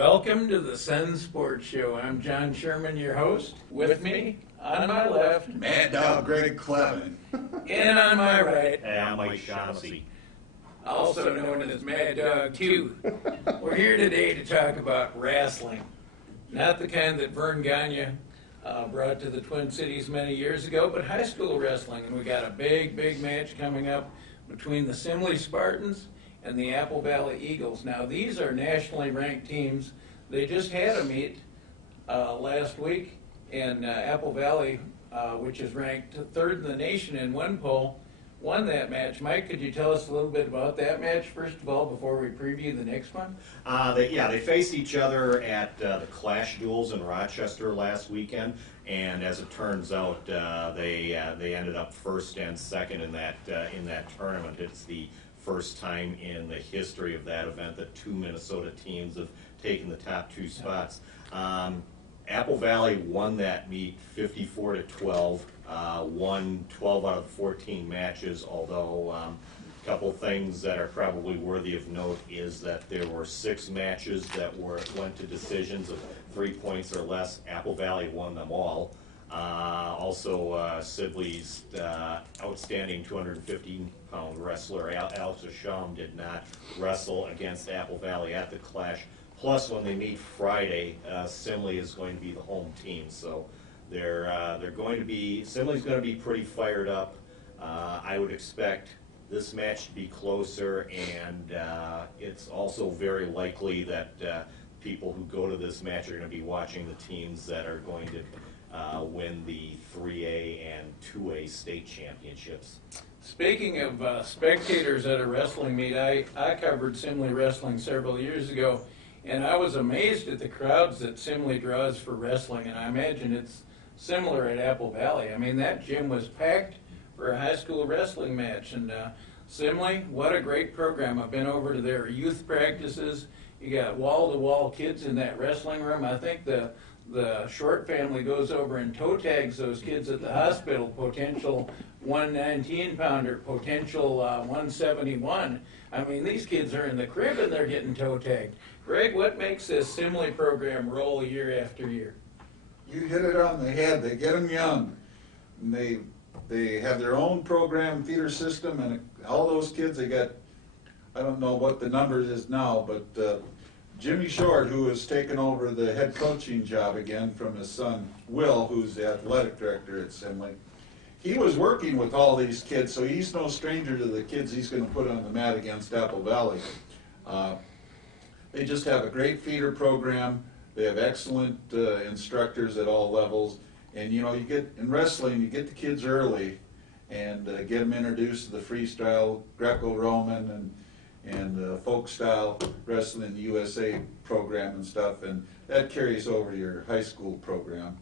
Welcome to the Sun Sports Show. I'm John Sherman, your host. With me, on my left, Mad Dog Greg Kleven. and on my right, Hey, I'm Mike Shaughnessy. also known as Mad Dog 2. We're here today to talk about wrestling. Not the kind that Vern Gagne brought to the Twin Cities many years ago, but high school wrestling. And we got a big match coming up between the Simley Spartans and the Apple Valley Eagles. Now, these are nationally ranked teams. They just had a meet last week, and Apple Valley, which is ranked third in the nation in one poll, won that match. Mike, could you tell us a little bit about that match, first of all, before we preview the next one? They faced each other at the Clash Duels in Rochester last weekend, and as it turns out, they ended up first and second in that tournament. It's the first time in the history of that event that two Minnesota teams have taken the top two spots. Apple Valley won that meet 54-12, won 12 out of 14 matches, although a couple things that are probably worthy of note is that there were 6 matches that went to decisions of 3 points or less. Apple Valley won them all. Sibley's outstanding 215-pound wrestler, Alex Asham, did not wrestle against Apple Valley at the Clash. Plus, when they meet Friday, Simley is going to be the home team, so Simley's going to be pretty fired up. I would expect this match to be closer, and it's also very likely that people who go to this match are going to be watching the teams that are going to win the 3A and 2A state championships. Speaking of spectators at a wrestling meet, I covered Simley wrestling several years ago, and I was amazed at the crowds that Simley draws for wrestling, and I imagine it's similar at Apple Valley. I mean, that gym was packed for a high school wrestling match, and Simley, what a great program. I've been over to their youth practices. You got wall-to-wall kids in that wrestling room. I think the Short family goes over and toe tags those kids at the hospital, potential 119-pounder, potential 171. I mean, these kids are in the crib and they're getting toe tagged. Greg, what makes this Simley program roll year after year? You hit it on the head. They get them young. And they have their own program, feeder system, and all those kids, they got, I don't know what the numbers is now, but Jimmy Short, who has taken over the head coaching job again from his son, Will, who's the athletic director at Simley, he was working with all these kids, so he's no stranger to the kids he's going to put on the mat against Apple Valley. They just have a great feeder program. They have excellent instructors at all levels. And, you know, you get in wrestling, you get the kids early and get them introduced to the freestyle, Greco-Roman, and folk style wrestling in the USA program and stuff, and that carries over your high school program.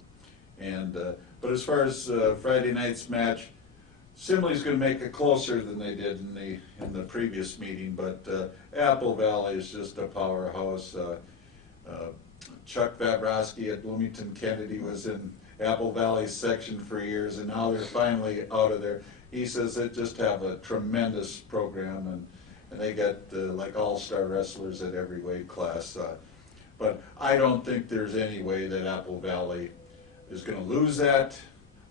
And but as far as Friday night's match, Simley's going to make it closer than they did in the previous meeting, but Apple Valley is just a powerhouse. Chuck Vabrowski at Bloomington Kennedy was in Apple Valley's section for years, and now they're finally out of there. He says they just have a tremendous program, and they got like all-star wrestlers at every weight class. But I don't think there's any way that Apple Valley is going to lose that,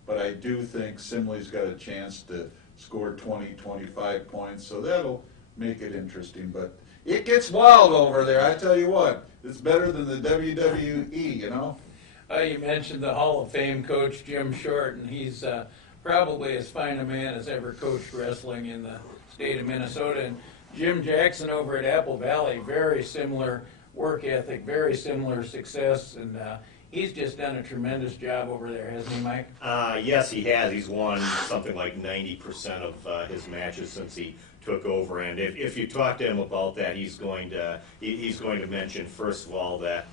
but I do think Simley's got a chance to score 20, 25 points, so that'll make it interesting. But it gets wild over there, I tell you what. It's better than the WWE, you know? You mentioned the Hall of Fame coach, Jim Short, and he's probably as fine a man as ever coached wrestling in the state of Minnesota. And Jim Jackson over at Apple Valley, very similar work ethic, very similar success, and he's just done a tremendous job over there, hasn't he, Mike? Yes, he has. He's won something like 90% of his matches since he took over, and if you talk to him about that, he's going to mention, first of all, that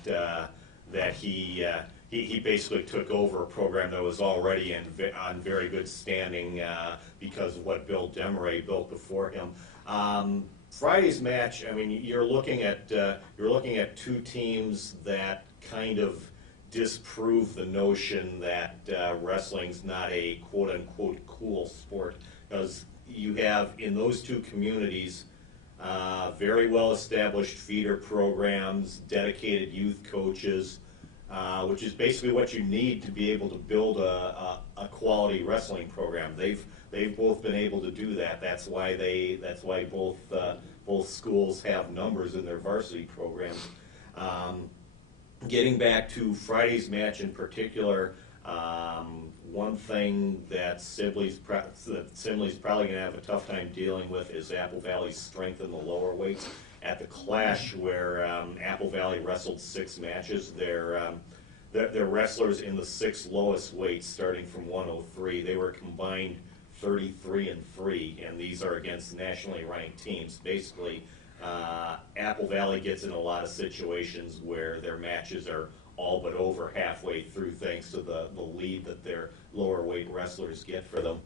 he basically took over a program that was already on very good standing because of what Bill Demeray built before him. Friday's match, I mean, you're looking at two teams that kind of disprove the notion that wrestling's not a quote-unquote cool sport, because you have in those two communities Very well established feeder programs, dedicated youth coaches, which is basically what you need to be able to build a quality wrestling program. They've both been able to do that. That's why both schools have numbers in their varsity programs. Getting back to Friday's match in particular, one thing that Simley's probably going to have a tough time dealing with is Apple Valley's strength in the lower weights. At the Clash, where Apple Valley wrestled 6 matches, their wrestlers in the 6 lowest weights, starting from 103, they were combined 33-3, and these are against nationally ranked teams. Basically, Apple Valley gets in a lot of situations where their matches are all but over halfway through, thanks to the lead that their lower weight wrestlers get for them.